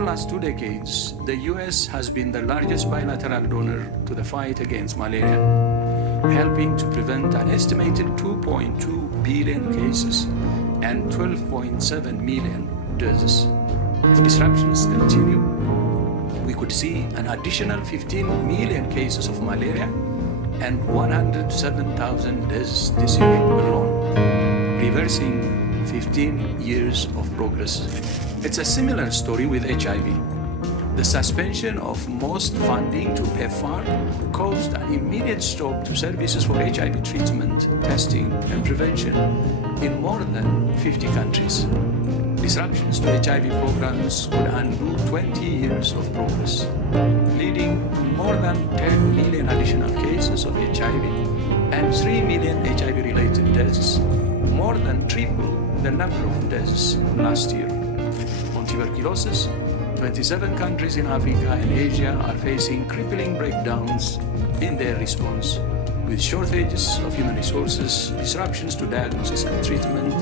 the last 2 decades, the US has been the largest bilateral donor to the fight against malaria, helping to prevent an estimated 2.2 billion cases and 12.7 million deaths. If disruptions continue, we could see an additional 15 million cases of malaria and 107,000 deaths this year alone, reversing 15 years of progress. It's a similar story with HIV. The suspension of most funding to PEPFAR caused an immediate stop to services for HIV treatment, testing, and prevention in more than 50 countries. Disruptions to HIV programs could undo 20 years of progress, leading to more than 10 million additional cases of HIV and 3 million HIV-related deaths, more than triple the number of deaths last year. On tuberculosis, 27 countries in Africa and Asia are facing crippling breakdowns in their response, with shortages of human resources, disruptions to diagnosis and treatment,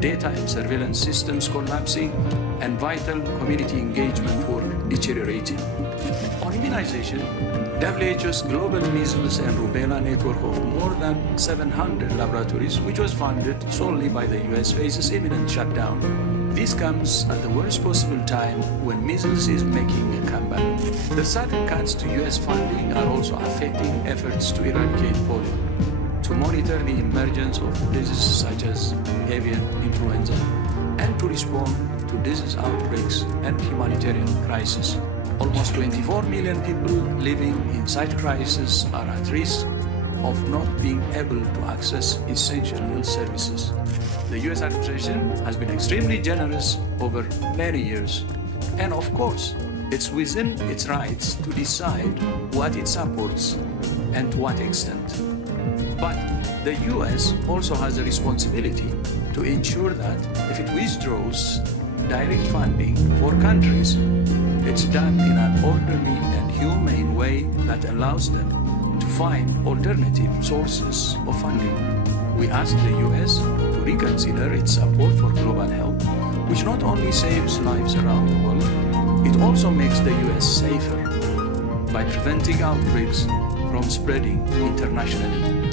data and surveillance systems collapsing, and vital community engagement work deteriorating. On immunization, WHO's global measles and rubella network of more than 700 laboratories, which was funded solely by the US, faces imminent shutdown. This comes at the worst possible time when measles is making a comeback. The sudden cuts to US funding are also affecting efforts to eradicate polio, to monitor the emergence of diseases such as avian influenza, and to respond to disease outbreaks and humanitarian crises. Almost 24 million people living in such crises are at risk of not being able to access essential health services. The US administration has been extremely generous over many years, and of course, it's within its rights to decide what it supports and to what extent. But the US also has a responsibility to ensure that if it withdraws direct funding for countries, it's done in an orderly and humane way that allows them to find alternative sources of funding. We ask the US to reconsider its support for global health, which not only saves lives around the world, it also makes the US safer by preventing outbreaks from spreading internationally.